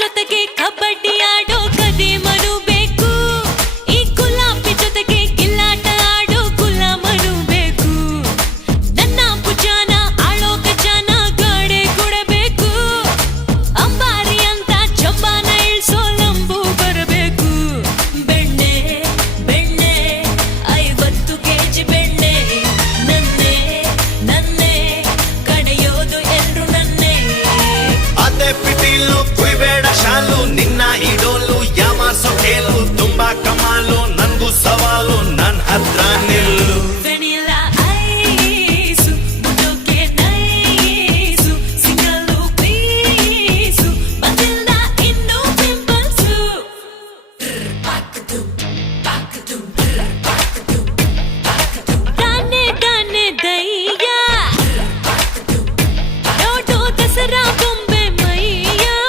ಜೊತೆಗೆ ಕಬಡ್ಡಿ ಆಡೋ ಕದಿಮನು ಬೇಕು ಈ ಗುಲಾಬಿ ಜೊತೆಗೆ ಗಿಲ್ಲಾಟ ಆಡೋ ಗುಲಾಮನು ಬೇಕು ನನ್ನ ಭುಜಾನ ಆಳೋ ಗಜಾನ ಗಾಡೆ ಕೊಡಬೇಕು ಅಂಬಾರಿ ಅಂತ ಜಂಬಾನ ಇಳ್ಸೋ ಲಂಬು ಬರಬೇಕು ಬೆಣ್ಣೆ ಬೆಣ್ಣೆ 50 ಕೆಜಿ ಬೆಣ್ಣೆ ನನ್ನೇ ನನ್ನೇ ಕಡೆಯೋದು ಎಲ್ರು ನನ್ನೇ ಅದೇ ಪಿಟೀಲು ಕುಯ್ಬೇಡ ಶಾಲು ನಿನ್ನ ಇಡೋಲು ಯಾಮಾರ್ಸೋ ಕೇಳು ತುಂಬಾ ಕಮಾಲು ನನ್ಗೂ ಸವಾಲು ನನ್ ಹತ್ರ ನಿಲ್ಲು